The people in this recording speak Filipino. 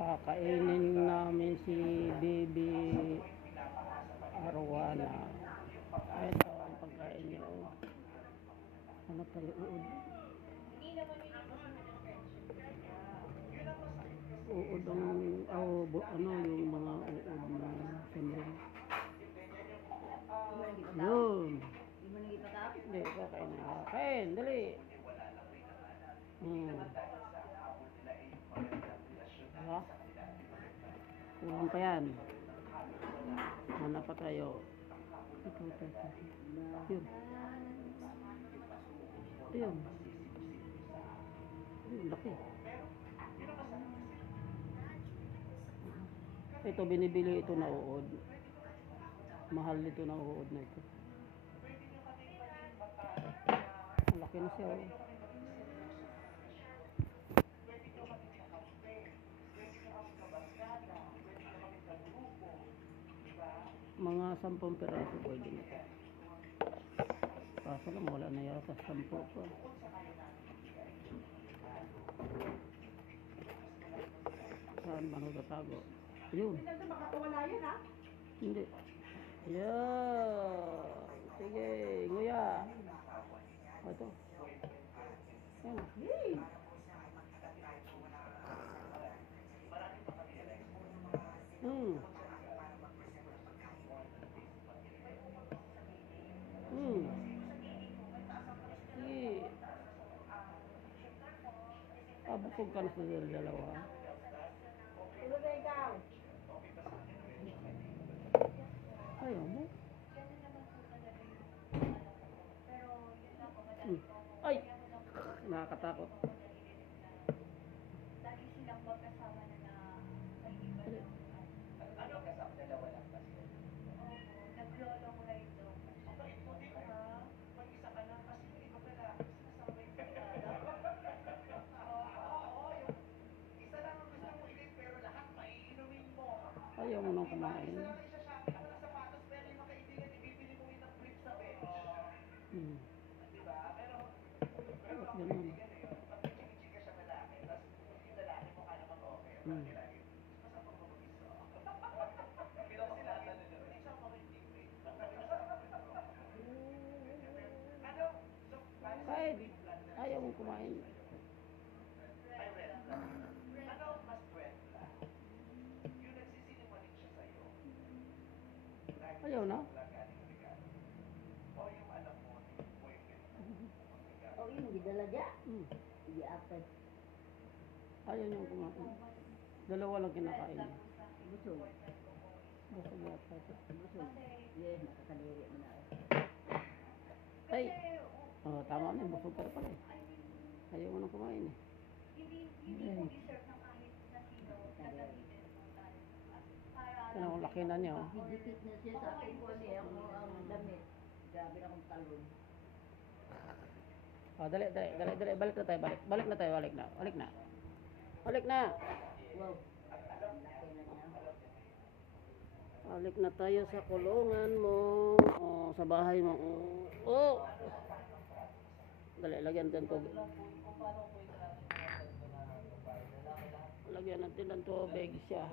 Kakainin namin si Baby Arwana. Ito ang pagkain niya. Ano tayo uod? Uod ang ano yung mga uod na sandal. Yun. Hindi, kakain na. Kain, dali. Ha? Kulang pa yan. Mana pa tayo. Ito. Yun. Ayun. Ayun, laki. Ito, binibili ito na uod. Mahal dito na uod na ito. Laki na siya. Mga 10 piraso pwede nito. Kaso lang wala na yata 10 pa. Saan ba nagtatago? Yun. Hindi makakawala yun, ha? Hindi. Yeah. Sige, nguya. Ito. Yan. Hey. Sige. Busog ka na sa dalawa. Tulog na ikaw. Ayaw mo? Ay! Nakakatakot. Lagi silang magkasama na ano kasama dalawa lang kasi? naglolo ko na ito. Hindi ka ha? Mag-isa ka lang kasi yung iba pala sinasabay ka na. Oo, yung isa lang ang gusto mo ilip pero lahat maiinumin mo. Ayaw mo nang kumain. Isa lang isa-shopping ka ng sapatos pero yung mga kaibigan ibibili mo yung brief sa bench. Diba? Pero Bakit ganun? pag chika-chika siya malaki, tapos yung lalaki mo ka naman okay. Masapag mo mag-isa. Pero sila, isa mo rin tingin. Ano? Kahit ayaw mo kumain. Ano mas red flag? Yung nagsisinungaling siya sa'yo. Ayaw na? O yung alam mo, yung boyfriend mo. O, yun, gidala dya. Hindi apad. Ayaw niyang kumain. Dalawa lang kinakain niya. Busog. Busog yata ito. Busog. Yes, nakakaliri mo na. Ay! Oh, tama na. Busog ka na pala eh. Ayaw mo nang kumain eh. Hindi mo deserve ng kahit na sino na gamitin mo tayo. Para Ano, laki na niya oh. Higipit na siya sa akin ko niya ang damit. Grabe na akong talon. Oh, dali. Balik na tayo. Balik na. Wow. Laki na niya. Balik na tayo sa kulungan mo. Oh, sa bahay mo. Oh! Dali, lagyan natin tubig. Lagyan natin ng tubig siya.